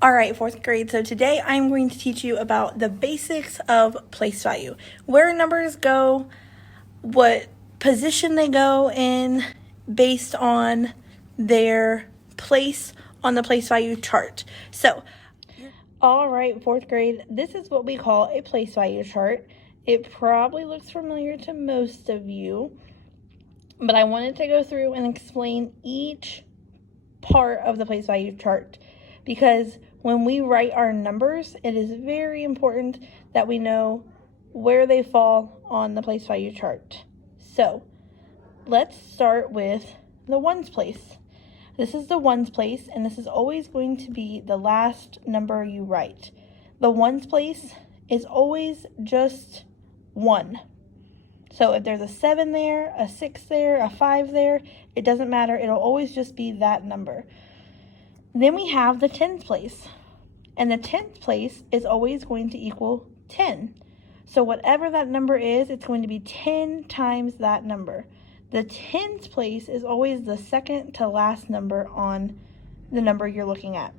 All right, fourth grade. So today I'm going to teach you about the basics of place value, where numbers go, what position they go in based on their place on the place value chart. So, all right, fourth grade, this is what we call a place value chart. It probably looks familiar to most of you, but I wanted to go through and explain each part of the place value chart, because when we write our numbers, it is very important that we know where they fall on the place value chart. So let's start with the ones place. This is the ones place, and this is always going to be the last number you write. The ones place is always just 1. So if there's a 7 there, a 6 there, a 5 there, it doesn't matter. It'll always just be that number. Then we have the tens place. And the tens place is always going to equal 10. So whatever that number is, it's going to be 10 times that number. The tens place is always the second to last number on the number you're looking at.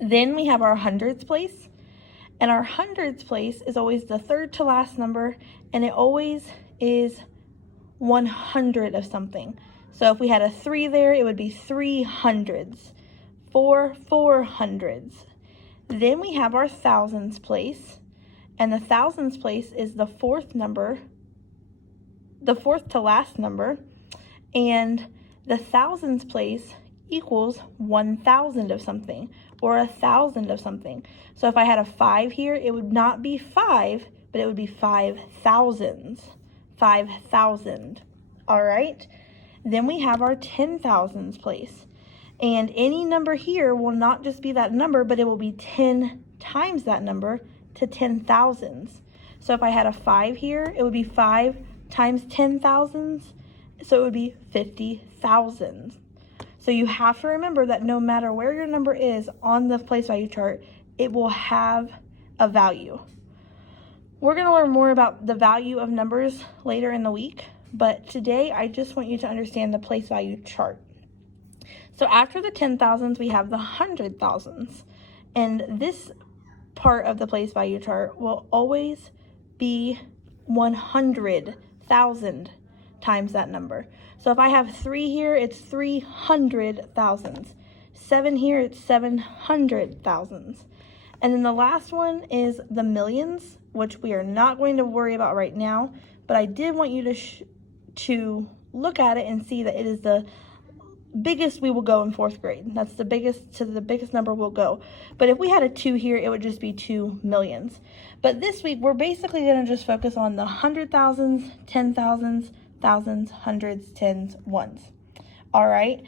Then we have our hundreds place. And our hundreds place is always the third to last number, and it always is 100 of something. So if we had a 3 there, it would be 3 hundreds, 4 400s. Then we have our thousands place, and the thousands place is the fourth number, the fourth to last number, and the thousands place equals 1,000 of something, or 1,000 of something. So if I had a 5 here, it would not be 5, but it would be 5,000s. 5,000. All right. Then we have our 10,000s place. And any number here will not just be that number, but it will be 10 times that number to 10,000s. So if I had a 5 here, it would be 5 times 10,000s. So it would be 50,000. So you have to remember that no matter where your number is on the place value chart, it will have a value. We're going to learn more about the value of numbers later in the week, but today I just want you to understand the place value chart. So after the 10,000s, we have the 100,000s, and this part of the place value chart will always be 100,000 times that number. So if I have 3 here, it's 300,000s. 7 here, it's 700,000s. And then the last one is the millions, which we are not going to worry about right now, but I did want you to look at it and see that it is the biggest we will go in fourth grade. That's the biggest number we'll go. But if we had a 2 here, it would just be 2 millions. But this week, we're basically going to just focus on the 100,000s, 10,000s, thousands, hundreds, tens, ones. All right.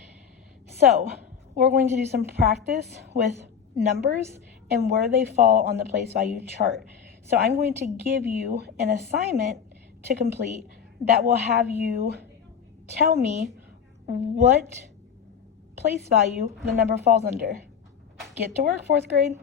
So we're going to do some practice with numbers and where they fall on the place value chart. So I'm going to give you an assignment to complete that will have you tell me what place value the number falls under. Get to work, fourth grade.